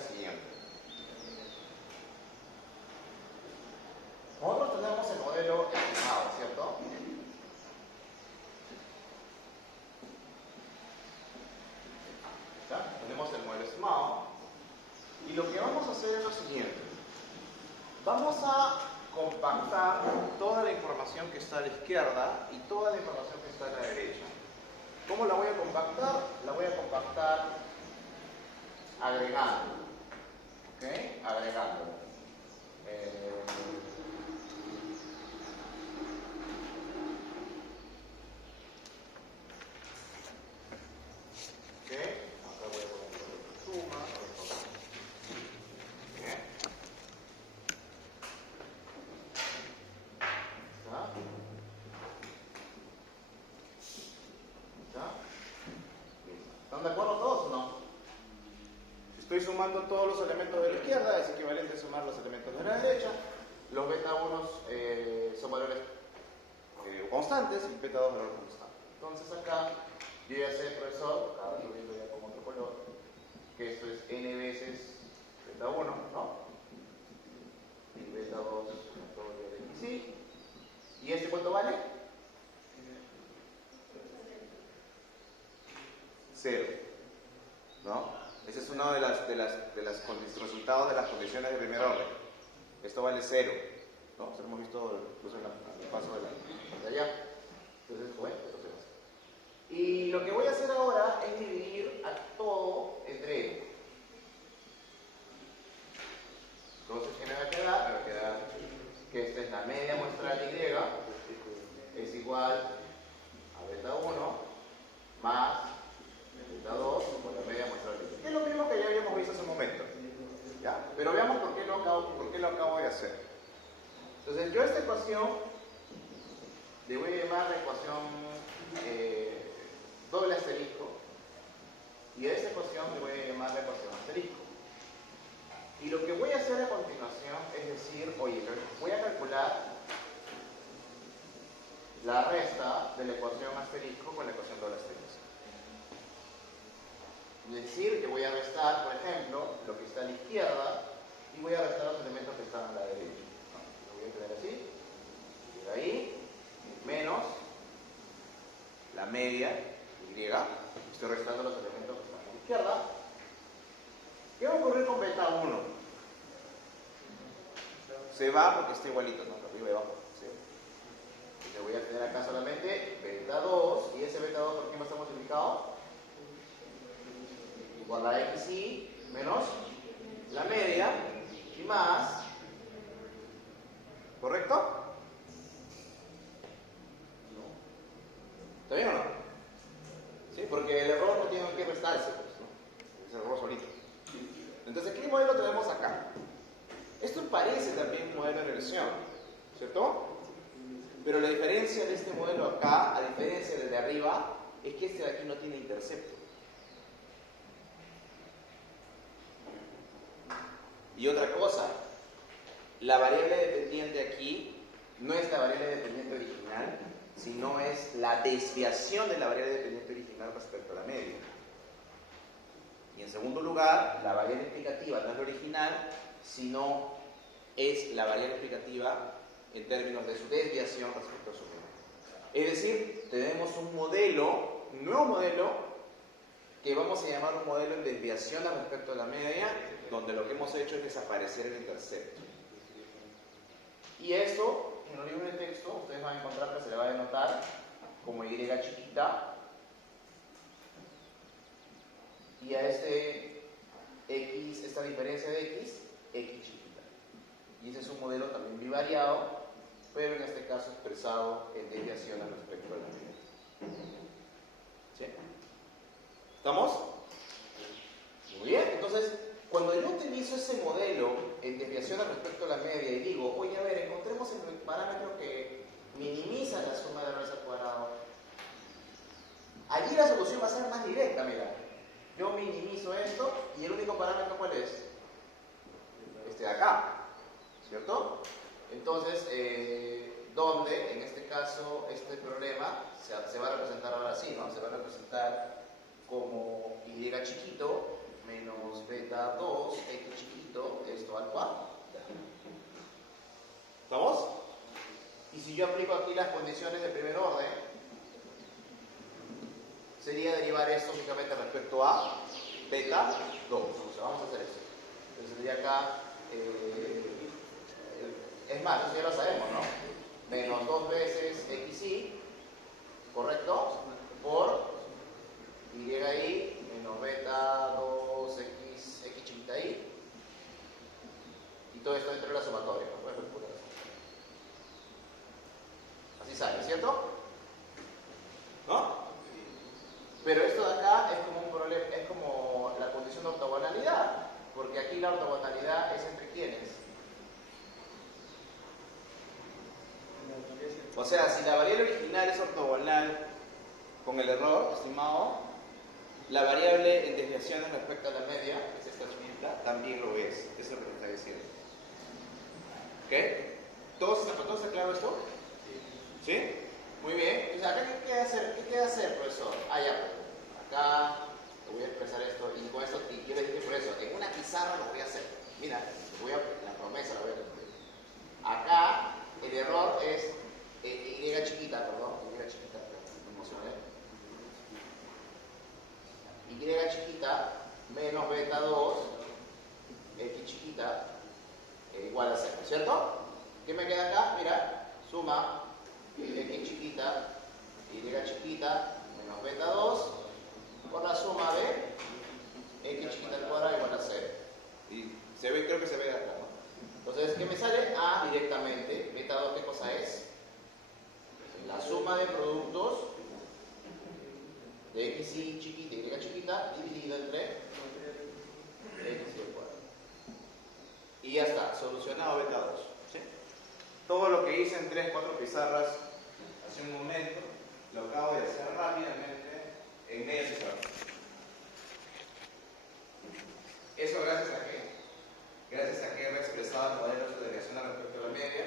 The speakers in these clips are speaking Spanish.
el siguiente. Nosotros tenemos el modelo estimado, ¿cierto? ¿Ya? Tenemos el modelo estimado. Y lo que vamos a hacer es lo siguiente. Vamos a compactar toda la información que está a la izquierda y toda la información que está a la derecha. ¿Cómo la voy a compactar? La voy a compactar agregando. ¿Ok? Agregando. ¿Ok? Acá voy a poner suma. ¿Están de acuerdo todos o no? Si estoy sumando todos los elementos de la izquierda, es equivalente a sumar los elementos de la derecha. Los beta 1 son valores constantes y beta 2 valores constantes. Entonces acá yo ya sé, profesor, acá lo viendo ya con otro color, que esto es n veces beta 1, ¿no? Y beta 2 todo de xy. ¿Y este cuánto vale? 0, ¿no? Ese es uno de los resultados de las condiciones de primer orden. Esto vale 0, ¿no? Eso lo hemos visto incluso en el paso de allá. Entonces, bueno, entonces. Y lo que voy a hacer ahora es dividir a todo entre N. Entonces, ¿qué me va a quedar? Me va a quedar que esta es la media muestral Y, es igual a beta 1 más beta 2 por la media muestral Y. Es lo mismo que ya habíamos visto hace un momento. ¿Ya? Pero veamos por qué lo acabo de hacer. Entonces, yo a esta ecuación le voy a llamar la ecuación doble asterisco, y a esta ecuación le voy a llamar la ecuación asterisco. Y lo que voy a hacer a continuación es decir, oye, voy a calcular la resta de la ecuación asterisco con la ecuación doble asterisco. Es decir, que voy a restar, por ejemplo, lo que está a la izquierda y voy a restar los elementos que están a la derecha. Lo voy a tener así, y de ahí, menos la media Y, estoy restando los elementos que están a la izquierda. ¿Qué va a ocurrir con beta 1? Se va porque está igualito, ¿no? Arriba y abajo. ¿Sí? Y le voy a tener acá solamente beta 2, y ese beta 2, ¿por qué no está multiplicado? Igual a xy menos la media y más, ¿correcto? ¿No? ¿Está bien o no? ¿Sí? Porque el error no tiene que restarse, pues, ¿no? Es el error solito. Entonces, ¿qué modelo tenemos acá? Esto parece también un modelo de regresión, ¿cierto? Pero la diferencia de este modelo acá, a diferencia del de arriba, es que este de aquí no tiene intercepto. Y otra cosa, la variable dependiente aquí no es la variable dependiente original, sino es la desviación de la variable dependiente original respecto a la media. Y en segundo lugar, la variable explicativa no es la original, sino es la variable explicativa en términos de su desviación respecto a su media. Es decir, tenemos un modelo, un nuevo modelo, que vamos a llamar un modelo en desviación respecto a la media, donde lo que hemos hecho es desaparecer el intercepto. Y esto, en los libros de texto, ustedes van a encontrar que se le va a denotar como Y chiquita, y a este X, esta diferencia de X chiquita. Y ese es un modelo también bivariado, pero en este caso expresado en desviación respecto a la media. ¿Sí? ¿Estamos? Muy bien, entonces, cuando yo utilizo ese modelo en desviación respecto a la media y digo, oye, a ver, encontremos el parámetro que minimiza la suma de raíz al cuadrado, allí la solución va a ser más directa, mira. Yo minimizo esto y el único parámetro, ¿cuál es? Este de acá, ¿cierto? Entonces, donde, en este caso, este problema se va a representar ahora sí, ¿no? Se va a representar como Y chiquito menos beta 2 igual a ya. ¿Estamos? Y si yo aplico aquí las condiciones de primer orden, sería derivar esto únicamente respecto a beta 2. O sea, vamos a hacer eso. Entonces sería acá, es más, eso ya lo sabemos, ¿no? Menos 2 veces xy, ¿correcto? Por y menos beta 2x, x chiquita y. Y todo esto dentro de la sumatoria, ¿no? Puedes calcular eso. Así sale, ¿cierto? ¿No? Pero esto de acá es como un problema, es como la condición de ortogonalidad, porque aquí la ortogonalidad es entre quiénes. O sea, si la variable original es ortogonal con el error estimado, la variable en desviaciones respecto a la media, que es esta chiquita, también lo es. Eso es lo que te está diciendo. ¿Ok? ¿Todo está claro esto? ¿Sí? Muy bien. Entonces, ¿acá qué queda hacer, profesor? Ya, acá te voy a expresar esto y con esto yo les dije por eso, en una pizarra lo voy a hacer. Mira, la promesa la voy a cumplir. Acá el error es y chiquita, perdón, y chiquita, me emocioné. Y chiquita menos beta 2, x chiquita, igual a 0, ¿cierto? ¿Qué me queda acá? Mira, suma x chiquita, y chiquita, menos beta 2, por la suma de x chiquita al cuadrado igual a 0. Y se ve, creo que se ve acá, ¿no? Entonces, ¿qué me sale? Directamente, beta 2, ¿qué cosa es? La suma de productos de x y chiquita y y chiquita dividido entre x y el cuadrado. Y ya está, solucionado beta 2. ¿Sí? Todo lo que hice en 3-4 pizarras hace un momento, lo acabo de hacer rápidamente en media pizarra. ¿Eso gracias a qué? Gracias a que he expresado el modelo de desviación respecto a la media.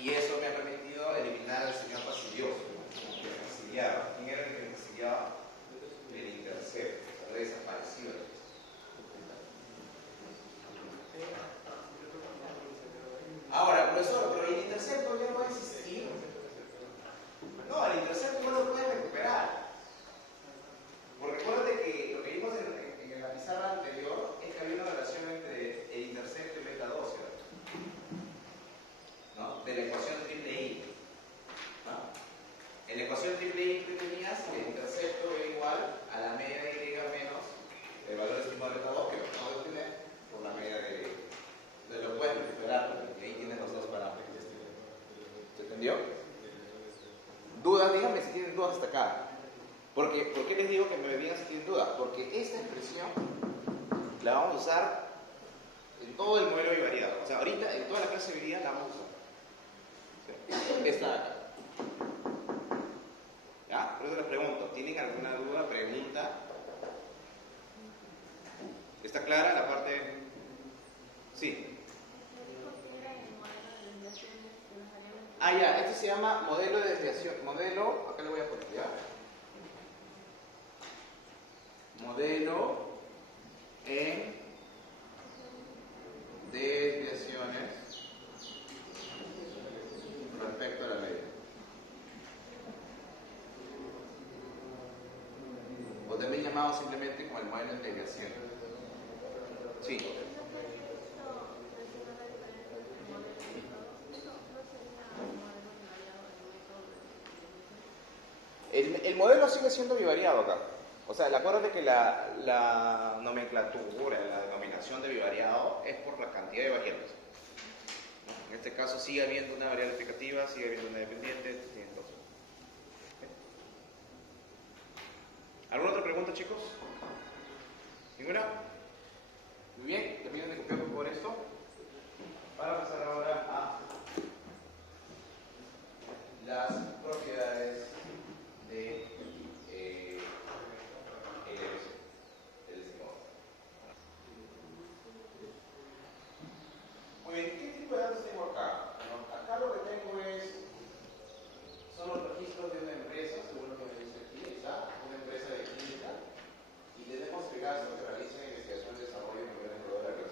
Y eso me ha permitido eliminar al señor fastidioso, que me fastidiaba. ¿Quién era el que me fastidiaba? El intercepto, ha desaparecido. Ahora, profesor, pero el intercepto ya no va a existir. No, el intercepto no lo puedes recuperar. Porque recuérdate que lo que vimos en la pizarra anterior es que había una relación entre el intercepto y beta 2, ¿cierto? ¿No? De la ecuación triple I. ¿No? En la ecuación triple I que tenías, el intercepto es igual a la media de Y menos el valor estimado de beta 2, que lo acabo de obtener por la media de Y. Entonces lo puedes recuperar, porque ahí tienes los dos parámetros. ¿Se entendió? ¿Dudas? Díganme si tienen dudas hasta acá. ¿Por qué les digo que me digan si tienen dudas? Porque esta expresión la vamos a usar en todo el modelo bivariado. O sea, ahorita en toda la clase de hoy día la vamos a usar. Esta de acá. ¿Ya? Por eso les pregunto, ¿tienen alguna duda, pregunta? ¿Está clara la parte? Sí. Ya, este se llama modelo de desviación. Modelo, acá le voy a poner, ¿ya? Modelo en desviaciones respecto a la media. O también llamado simplemente como el modelo de desviación. Sí. El modelo sigue siendo bivariado acá. O sea, acuérdate que la nomenclatura, la denominación de bivariado es por la cantidad de variables. En este caso sigue habiendo una variable explicativa, sigue habiendo una dependiente, tienen dos. ¿Alguna otra pregunta, chicos? ¿Ninguna? Muy bien, terminen de copiar por favor esto. Para pasar ahora a las propiedades de muy bien, ¿qué tipo de datos tengo acá? Bueno, acá lo que tengo son los registros de una empresa, según lo que me dice aquí, está una empresa de química, y tenemos que gastos que realizan investigación, desarrollo y millones de dólares.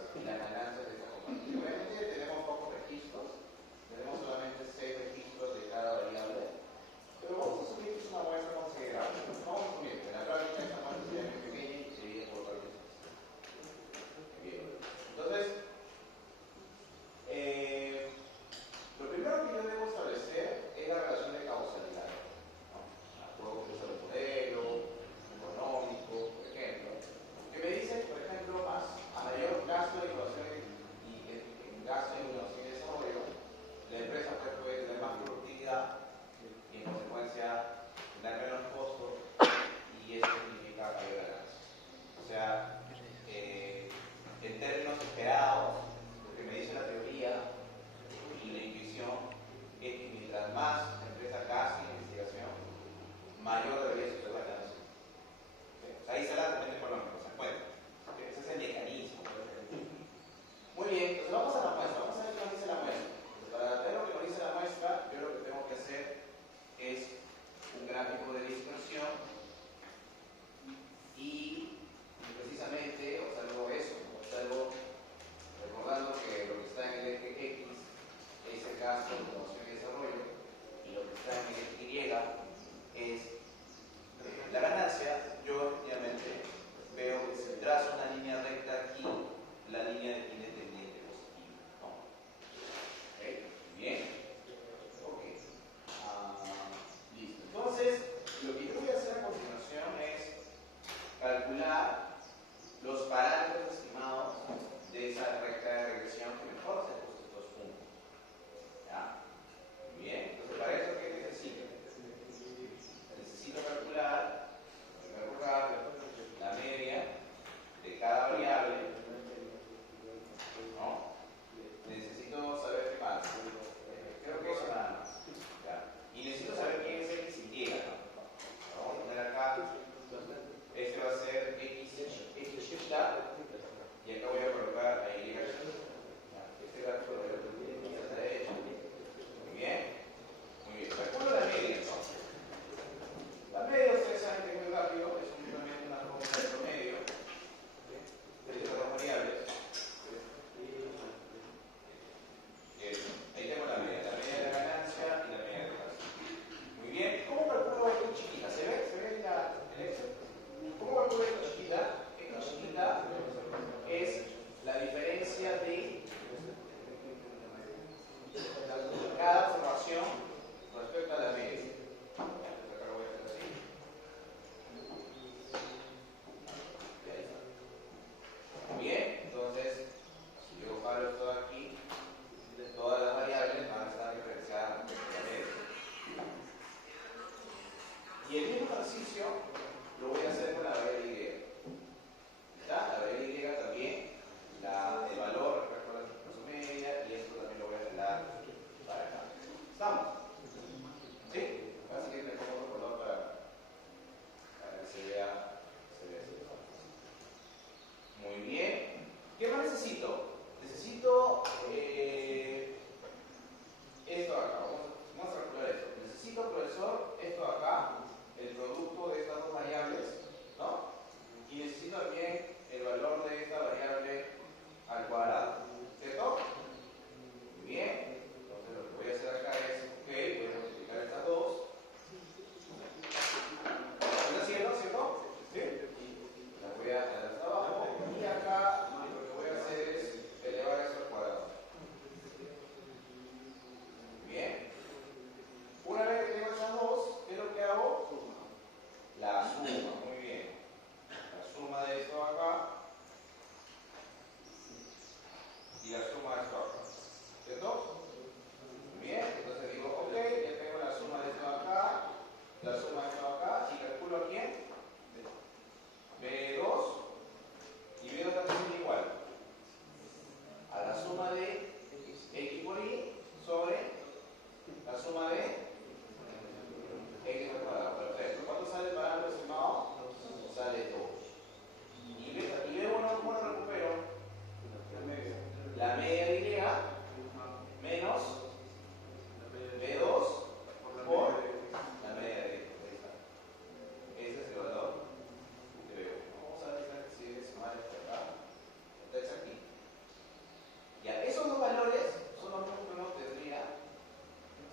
media de Y menos B2 por la media de Y. Ese es el valor de B1. Vamos a ver si es sumar esto acá. Esto es aquí. Ya, esos dos valores son los mismos que uno tendría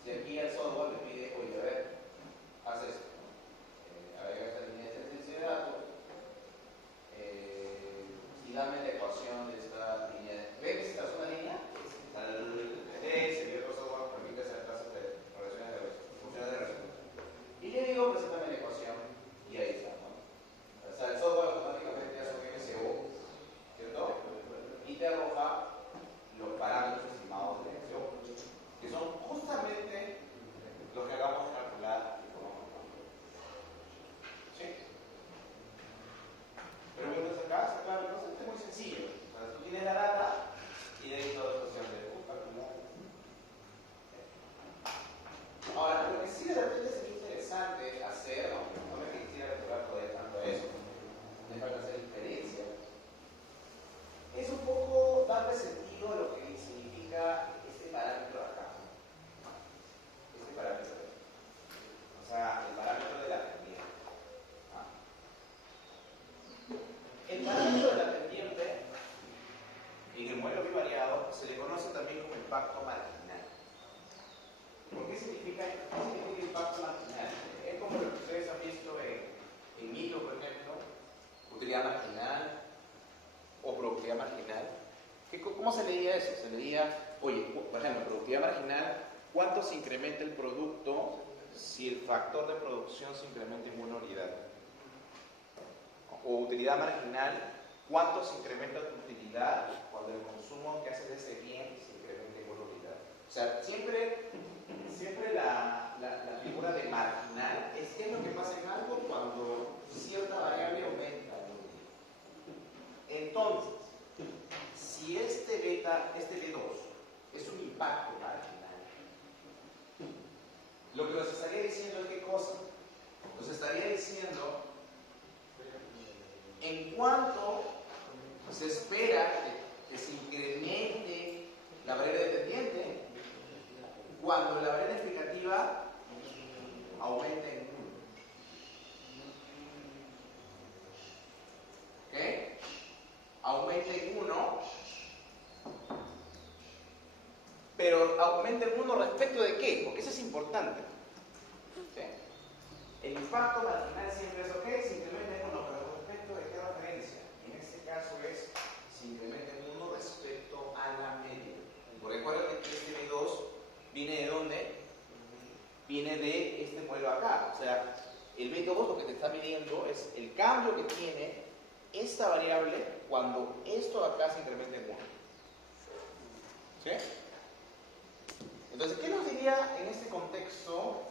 si aquí el software me pide, oye, a ver, haz esto. Agrega esta línea de sentencia de datos y dame la ecuación de esta línea. ¿Ven que esta es una línea? Si el otro software permite hacer clases de relaciones de funciones de relación. Y le digo, preséntame la ecuación y ahí está, ¿no? O sea, el software automáticamente hace un MCO, ¿cierto? Y te arroja los parámetros estimados de MCO, que son justamente los que acabamos de calcular y formamos. ¿Sí? Pero mientras acá, claro, el concepto es muy sencillo. O sea, tú tienes la data y de ahí toda la situación de calcular. Ahora, lo que sí de repente sería interesante hacer, aunque no me quisiera referir todavía tanto a eso, me falta hacer diferencia, es un poco darle sentido a lo que significa este parámetro de acá. Este parámetro de acá. O sea, el parámetro de la pendiente. El parámetro de la pendiente, en el modelo bivariado, se le conoce también como impacto marginal. ¿Por qué significa impacto marginal? Es como lo que ustedes han visto en micro, por ejemplo, utilidad marginal o productividad marginal. ¿Cómo se leía eso? Se leía, oye, por ejemplo, productividad marginal, ¿cuánto se incrementa el producto si el factor de producción se incrementa en una unidad? O utilidad marginal, ¿cuánto se incrementa tu utilidad cuando el consumo que haces de ese bien se incrementa en una unidad? O sea, siempre la figura de marginal es qué es lo que pasa en algo cuando cierta variable aumenta en un bien. Entonces, si este B2 es un impacto marginal, lo que nos estaría diciendo es qué cosa. Nos estaría diciendo en cuánto se espera que se incremente la variable dependiente cuando la variable explicativa aumente en 1. ¿Ok? Aumente en 1, pero aumente en 1 respecto de qué, porque eso es importante. ¿Sí? El impacto marginal siempre es ok, se incrementa en 1, pero respecto de qué referencia. En este caso es se incrementa en 1 respecto a la media. Porque recuerden que este B2 viene de dónde? Viene de este modelo acá. O sea, el B2 lo que te está midiendo es el cambio que tiene esta variable cuando esto de acá se incrementa en 1. ¿Sí? Entonces, ¿qué nos diría en este contexto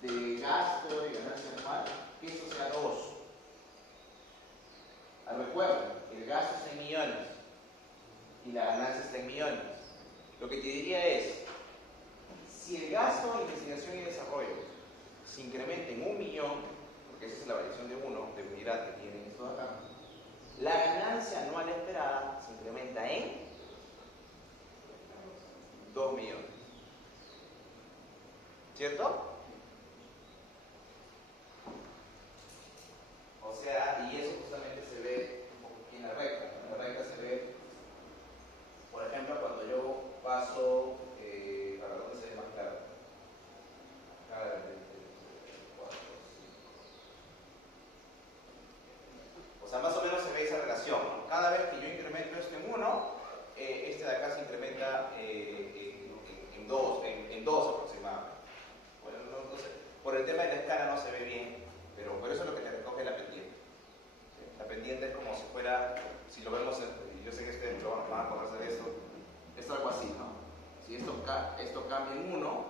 de gasto y ganancia anual que esto sea 2? Recuerden, el gasto está en millones y la ganancia está en millones. Lo que te diría es, si el gasto en investigación y desarrollo se incrementa en 1 millón, porque esa es la variación de 1, de unidad que tiene esto de acá, la ganancia anual esperada se incrementa en 2 millones. ¿Cierto? O sea, y eso justamente se ve un poco aquí en la recta. En la recta se ve, por ejemplo, cuando yo paso, para dónde se ve más claro. Acá, 4, 5. O sea, más o menos se ve esa relación, ¿no? Cada vez que yo incremento esto en 1, este de acá se incrementa en 2 aproximadamente. Bueno, entonces, por el tema de la escala no se ve bien, pero por eso es lo que te recoge la pendiente. La pendiente es como si fuera, si lo vemos, yo sé que ustedes van a conocer esto, es algo así, ¿no? Si esto cambia en 1,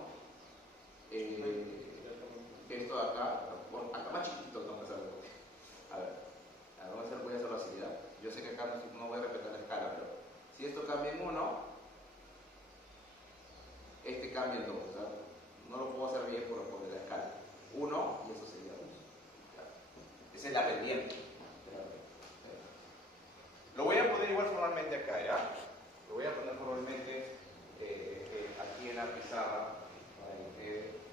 esto de acá, bueno, acá más chiquito, no me sale. A ver, voy a hacerlo así, ¿ya? Yo sé que acá no voy a respetar la escala, pero si esto cambia en 1, este cambia en 2, ¿verdad? No lo puedo hacer bien por la escala. 1 y eso sería 2. Esa es la pendiente. Lo voy a poner igual formalmente acá, ¿ya? Lo voy a poner probablemente aquí en la pizarra para que quede bien.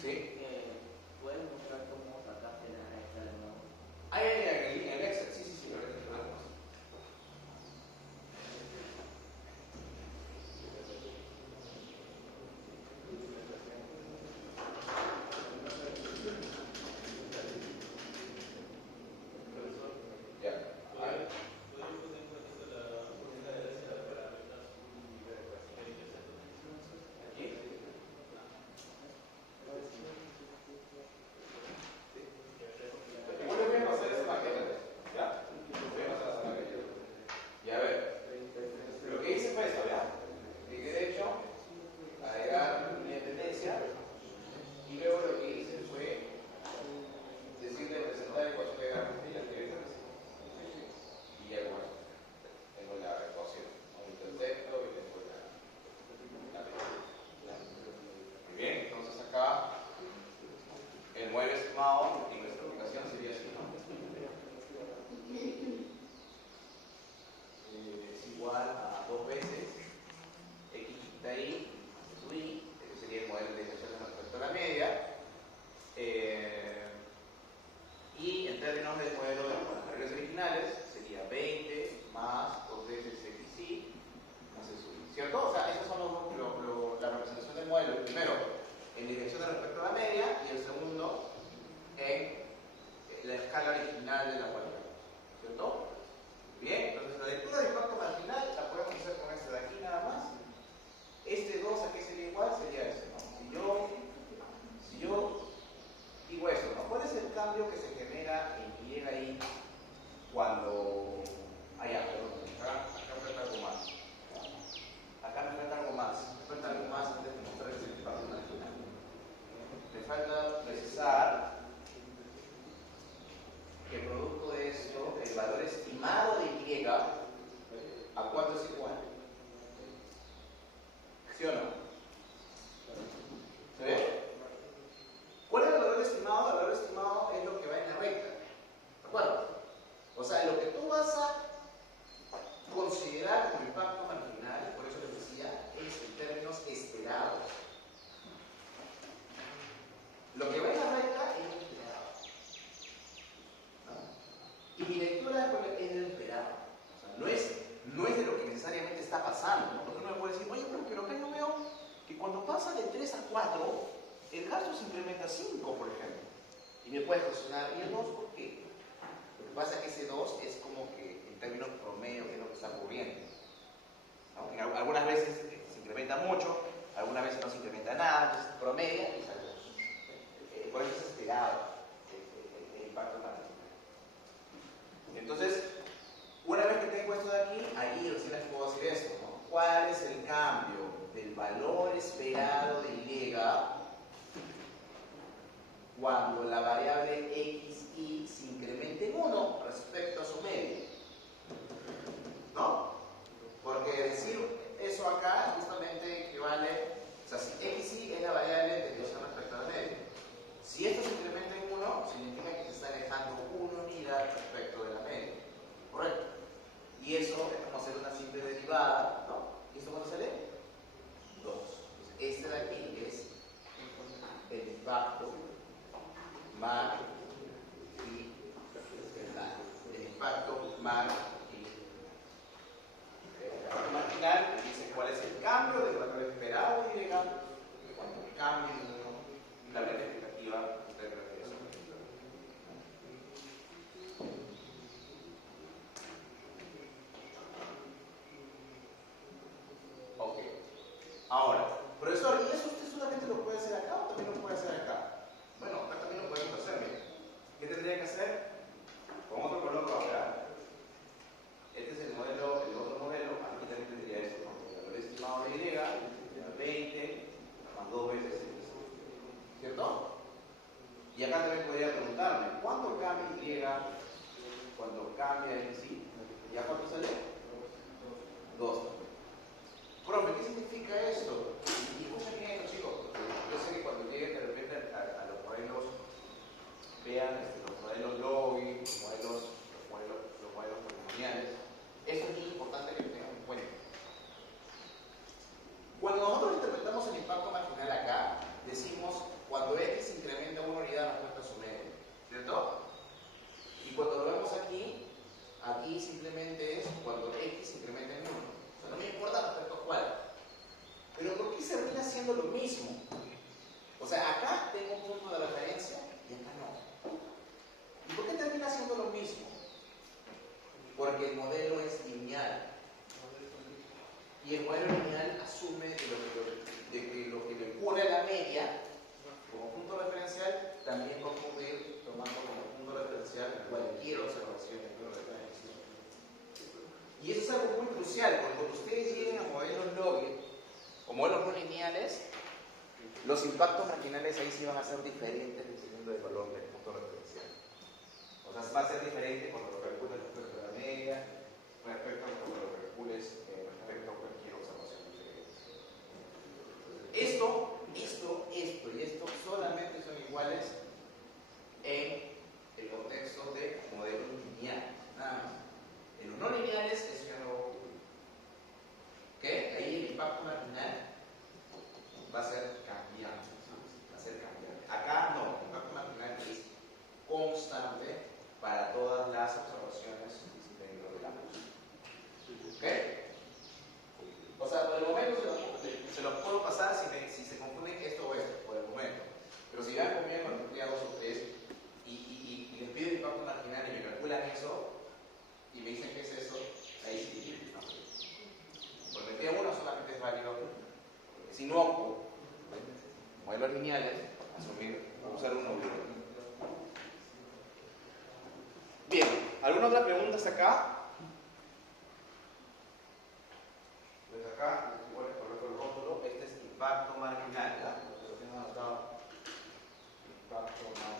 ¿Sí? ¿Puedes mostrar cómo sacaste la Excel de nuevo? En el Excel, sí, ahorita te lo muestro. Ahora, profesor, ¿y eso usted solamente lo puede hacer acá o también lo puede hacer acá? Bueno, acá también lo podemos hacer, mire. ¿Qué tendría que hacer? Con otro color ahora. Este es el modelo, el otro modelo, aquí también tendría esto, ¿no? El valor estimado de Y, 20, más 2 veces X. ¿Cierto? Y acá también podría preguntarme, ¿cuánto cambia Y cuando cambia X? ¿Y a cuánto sale? 2. Profe, ¿qué significa esto? Y escuchen bien esto, chicos, porque yo sé que cuando lleguen de repente a los modelos punto de referencia y acá no. ¿Y por qué termina siendo lo mismo? Porque el modelo es lineal. Y el modelo lineal asume de que lo que le ocurre a la media como punto referencial también va a ocurrir tomando como punto referencial cualquier observación dentro de la referencia. Y eso es algo muy crucial, porque cuando ustedes lleguen a modelos lógicos o modelos no lineales, los impactos marginales ahí sí van a ser diferentes dependiendo del valor del punto referencial. O sea, va a ser diferente cuando lo calcules respecto a la media, respecto a cuando lo calcules respecto a cualquier observación diferente. Esto y esto solamente son iguales en el contexto de modelos lineales, nada más. En los no lineales eso ya no va a ocurrir. ¿Ok? Ahí el impacto marginal va a ser cambiante. Acá no, el impacto marginal es constante para todas las observaciones dentro de la música. ¿Ok? O sea, por el momento se los puedo pasar si se confunden esto o esto, por el momento. Pero si van conmigo en metodología 2 o 3 y les pido el impacto marginal y me calculan eso y me dicen qué es eso, ahí sí. Por metodología 1 solamente es válido, porque si no, modelos lineales, usar uno. Bien, ¿alguna otra pregunta hasta acá? Desde acá, igual es correcto el rótulo, este es impacto marginal, ¿ya? Lo tengo anotado. Impacto marginal.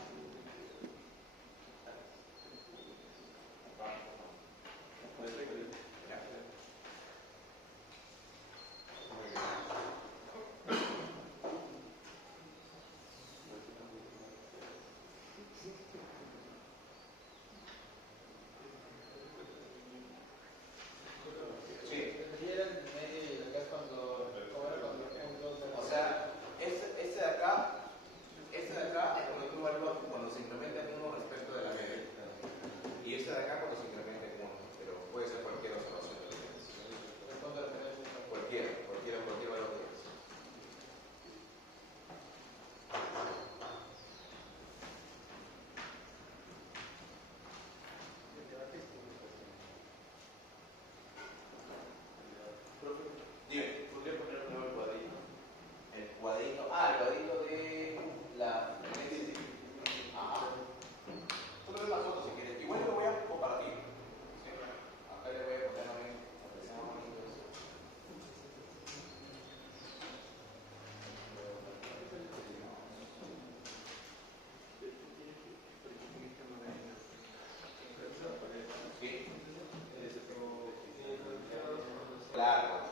Claro,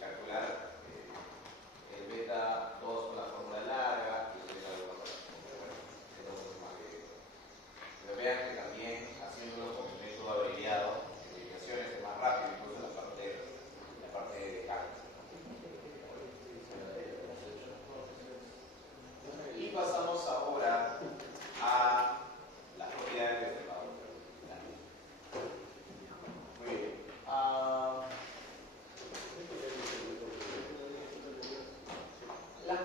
calcular el beta 2 con la fórmula larga y el beta 1 con la fórmula larga. Pero vean que también haciéndolo con el método abreviado, en indicaciones es más rápido, incluso la parte de cálculo. Y pasamos ahora a las propiedades del estimador. Muy bien. Las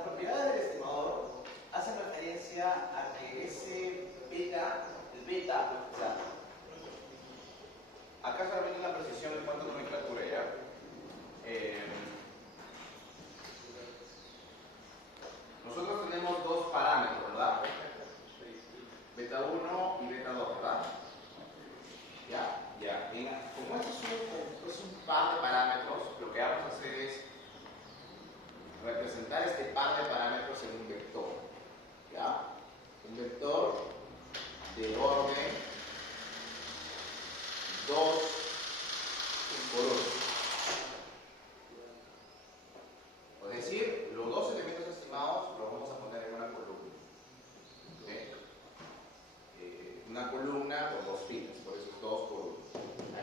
propiedades del estimador hacen referencia a que ese beta, el beta, o sea, acá solamente una precisión en cuanto a nomenclatura, ¿ya? Nosotros tenemos dos parámetros, ¿verdad? Beta 1 y beta 2, ¿verdad? ¿Ya? Ya. Bien, como esto es un par de parámetros, lo que vamos a hacer es representar este par de parámetros en un vector. ¿Ya? Un vector de orden 2 por 1. Es decir, los dos elementos estimados los vamos a poner en una columna. ¿Okay? Una columna con dos filas, por eso es 2 por 1.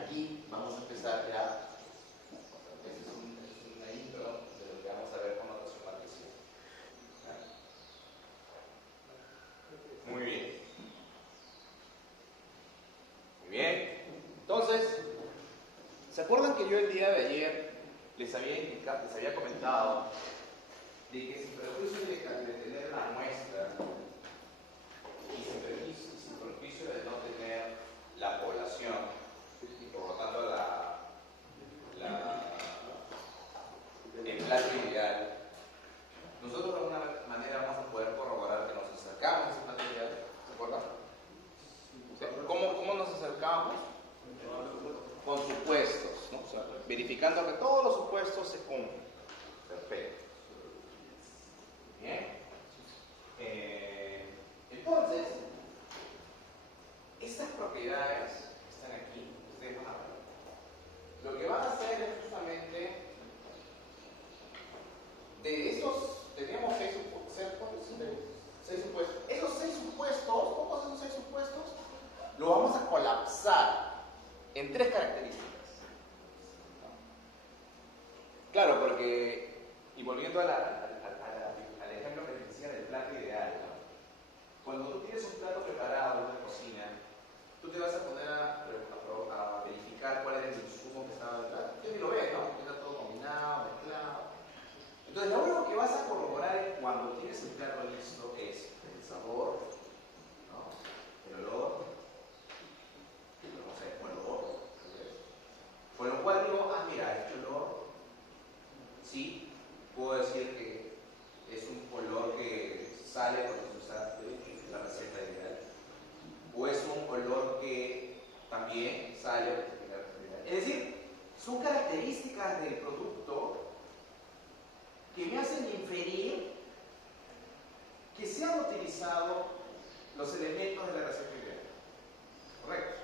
Aquí vamos a empezar ya. Esta es una intro de lo que vamos a ver con notación matricial. Muy bien. Muy bien. Entonces, ¿se acuerdan que yo el día de ayer les había comentado de que sin perjuicio de tener verificando que todos los supuestos se cumplen. Perfecto. Bien. Entonces, estas propiedades que están aquí, ustedes van a ver. Lo que van a hacer es justamente de esos, teníamos seis supuestos. Esos seis supuestos, ¿cómo son esos seis supuestos? Lo vamos a colapsar en tres características. Claro, porque, y volviendo al ejemplo que les decía del plato ideal, ¿no? Cuando tú tienes un plato preparado en una cocina, tú te vas a poner a verificar cuál era el insumo que estaba detrás. Tú ni lo ves, ¿no? Está todo combinado, mezclado. Entonces, lo único que vas a corroborar cuando tienes el plato listo es el sabor, ¿no? El olor, no sé, el olor. Con lo cual digo, mira, este olor, sí, puedo decir que es un olor que sale cuando se usa la receta ideal. O es un olor que también sale a la receta ideal. Es decir, son características del producto que me hacen inferir que se han utilizado los elementos de la receta ideal. ¿Correcto?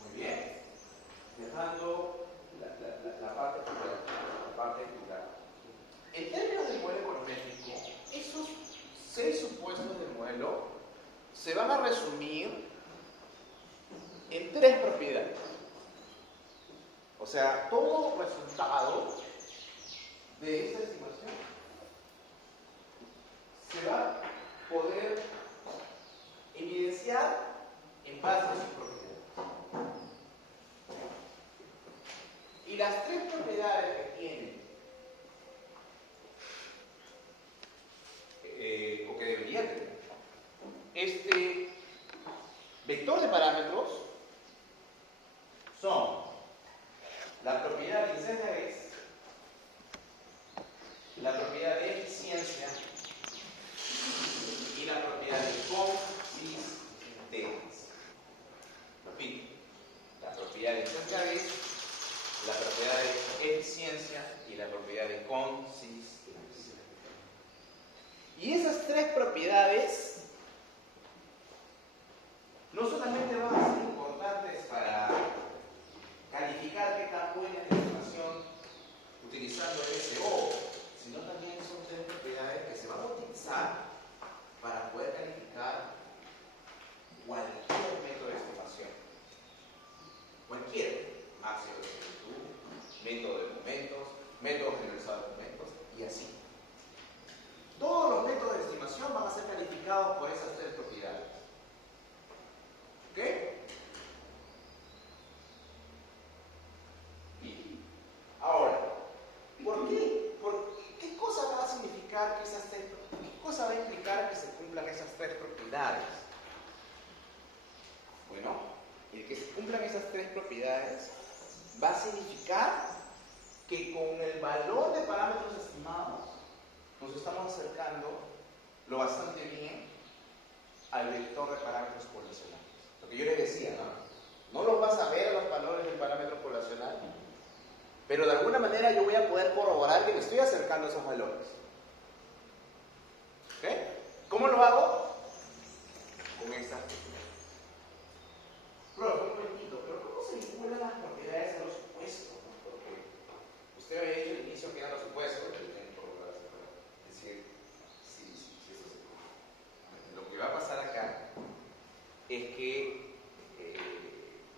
Muy bien. Dejando la parte plural. En términos del modelo econométrico, esos seis supuestos del modelo se van a resumir en tres propiedades. O sea, todo resultado de esta estimación se va a poder evidenciar en base a sus propiedades. Y las tres propiedades que tienen, o que debería tener, este vector de parámetros son la propiedad de incendiariedad, la propiedad de eficiencia y la propiedad de consistencia. Repito, la propiedad de incendiariedad, la propiedad de eficiencia y la propiedad de consistencia. Y esas tres propiedades no solamente van a ser importantes para calificar qué tan buena es la estimación utilizando el SO, sino también son tres propiedades que se van a utilizar para poder calificar cualquier método de estimación. Cualquier máximo de similitud, método de momentos, método generalizado de momentos y así. Todos los métodos de estimación van a ser calificados por esas tres propiedades. ¿Ok? Bien. Ahora, ¿por qué? ¿Qué cosa va a significar que esas tres, qué cosa va a implicar que se cumplan esas tres propiedades? Bueno, el que se cumplan esas tres propiedades va a significar que con el valor de parámetros estimados nos estamos acercando lo bastante bien al vector de parámetros poblacionales. Lo que yo les decía, no los vas a ver los valores del parámetro poblacional, pero de alguna manera yo voy a poder corroborar que me estoy acercando a esos valores. ¿Ok? ¿Cómo lo hago? Con estas propiedades. Pero, un momentito, pero ¿cómo se vinculan las propiedades a los supuestos? Porque usted había dicho al inicio que eran los supuestos, es decir, sí, eso se cumple. Lo que va a pasar acá es que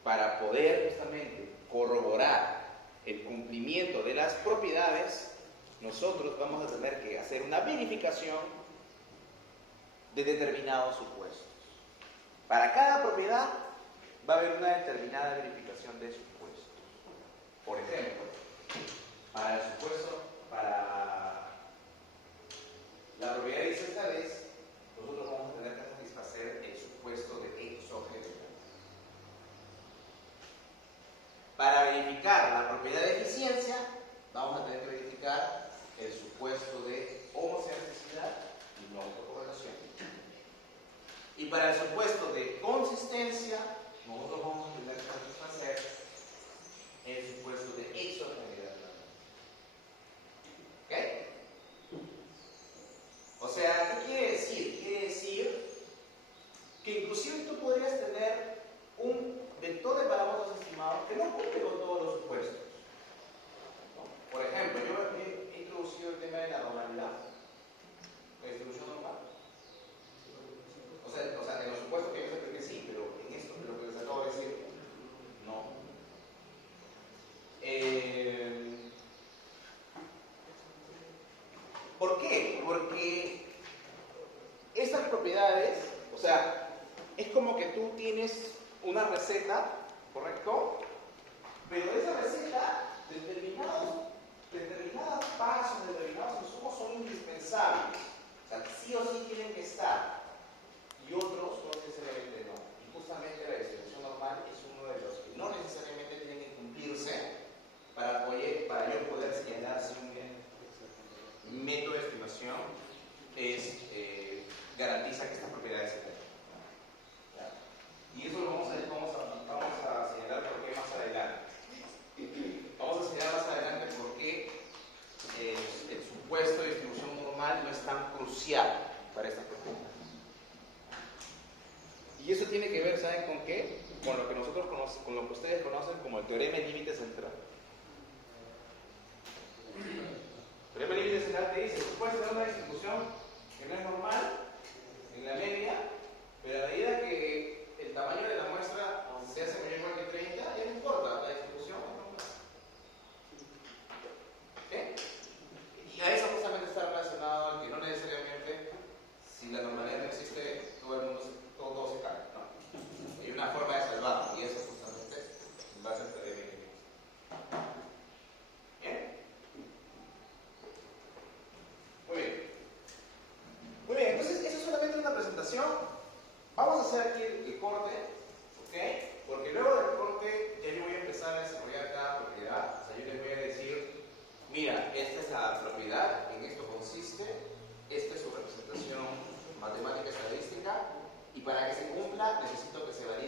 para poder justamente corroborar el cumplimiento de las propiedades, nosotros vamos a tener que hacer una verificación de determinados supuestos. Para cada propiedad va a haber una determinada verificación de supuestos. Por ejemplo, para el supuesto, para la propiedad de esta vez, nosotros vamos a tener que satisfacer el supuesto de exogeneidad. Para verificar la propiedad de eficiencia, vamos a tener que verificar el supuesto de homoceasticidad y no autocorrelación. Y para el supuesto de consistencia, nosotros vamos a tener que satisfacer qué? Porque estas propiedades, o sea, es como que tú tienes una receta, ¿correcto? Pero esa receta, determinados pasos, determinados insumos son indispensables. O sea, sí o sí tienen que estar. Y otros no necesariamente no. Y justamente la distribución normal es uno de los que no necesariamente tienen que cumplirse para yo poder señalar si un método de estimación garantiza que estas propiedades se tengan. Y eso lo vamos a señalar por qué más adelante. Vamos a señalar más adelante por qué el supuesto de distribución normal no es tan crucial para estas propiedades. Y eso tiene que ver, ¿saben con qué? Con lo que nosotros conocemos, con lo que ustedes conocen como el teorema de límite central. El teorema de límite central te dice, tú puedes tener una distribución que no es normal en la media, pero a medida que el tamaño de la muestra se hace mayor que 30, ya no importa, la distribución es normal. ¿Sí? Y a eso justamente está relacionado al que no necesariamente, si la normalidad no existe, todo se cae, ¿no? Hay una forma de salvarlo, y eso justamente va a ser el teorema de límite. ¿Bien? Muy bien. Muy bien, entonces eso es solamente una presentación. Vamos a hacer aquí el corte, ¿ok? Porque luego del corte ya yo voy a empezar a desarrollar cada propiedad. O sea, yo les voy a decir, mira, esta es la propiedad, en esto consiste, esta es su representación matemática estadística, y para que se cumpla necesito que se varíe